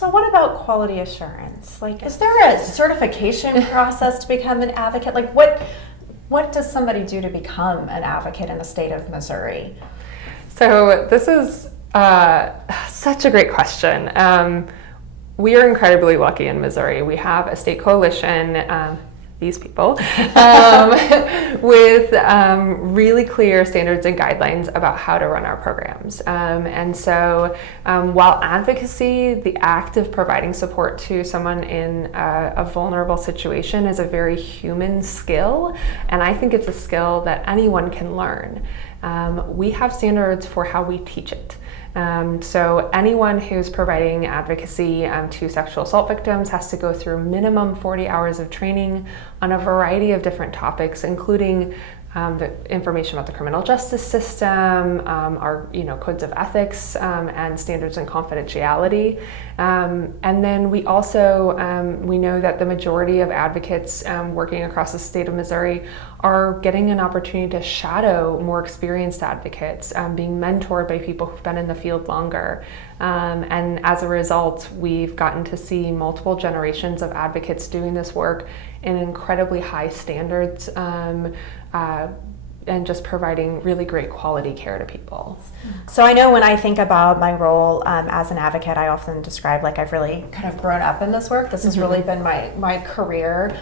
So what about quality assurance? Like, is there a certification process to become an advocate? Like, what does somebody do to become an advocate in the state of Missouri? So this is such a great question. We are incredibly lucky in Missouri. We have a state coalition, these people, with really clear standards and guidelines about how to run our programs. And so while advocacy, the act of providing support to someone in a vulnerable situation, is a very human skill, and I think it's a skill that anyone can learn, we have standards for how we teach it. So anyone who's providing advocacy to sexual assault victims has to go through minimum 40 hours of training on a variety of different topics, including the information about the criminal justice system, our codes of ethics and standards and confidentiality. And then we also, we know that the majority of advocates working across the state of Missouri are getting an opportunity to shadow more experienced advocates, being mentored by people who've been in the field longer. And as a result, we've gotten to see multiple generations of advocates doing this work in incredibly high standards, and just providing really great quality care to people. So I know when I think about my role as an advocate, I often describe like I've really kind of grown up in this work. This has really been my career.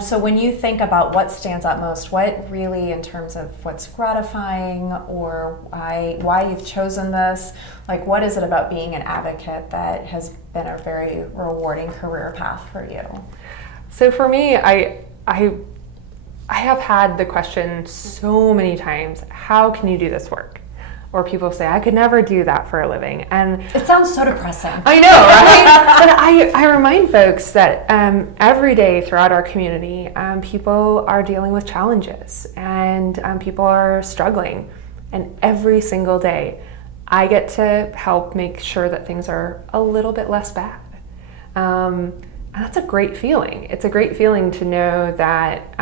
So when you think about what stands out most, what really, in terms of what's gratifying or why you've chosen this, like what is it about being an advocate that has been a very rewarding career path for you? So for me, I have had the question so many times, how can you do this work? Or people say, I could never do that for a living. And it sounds so depressing. I know, right? But I remind folks that every day throughout our community, people are dealing with challenges and people are struggling. And every single day, I get to help make sure that things are a little bit less bad. And that's a great feeling. It's a great feeling to know that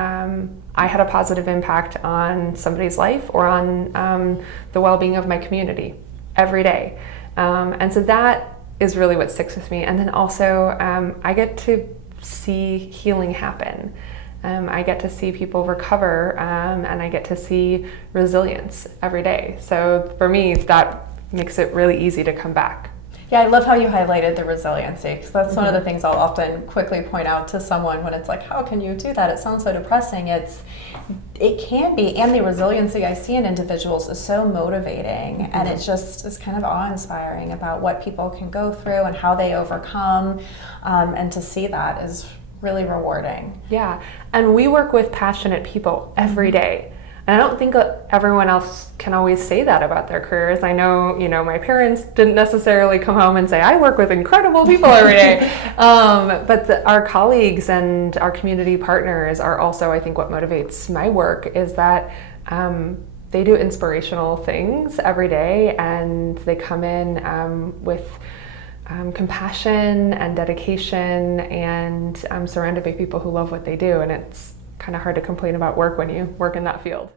I had a positive impact on somebody's life or on the well-being of my community every day. And so that is really what sticks with me. And then also, I get to see healing happen. I get to see people recover, and I get to see resilience every day. So for me, that makes it really easy to come back. Yeah, I love how you highlighted the resiliency, because that's one of the things I'll often quickly point out to someone when it's like, how can you do that? It sounds so depressing. It can be, and the resiliency I see in individuals is so motivating, and it just is kind of awe-inspiring about what people can go through and how they overcome, and to see that is really rewarding. Yeah, and we work with passionate people every day. And I don't think everyone else can always say that about their careers. I know, my parents didn't necessarily come home and say, I work with incredible people every day. But our colleagues and our community partners are also, I think, what motivates my work is that they do inspirational things every day, and they come in with compassion and dedication, and surrounded by people who love what they do. And it's kind of hard to complain about work when you work in that field.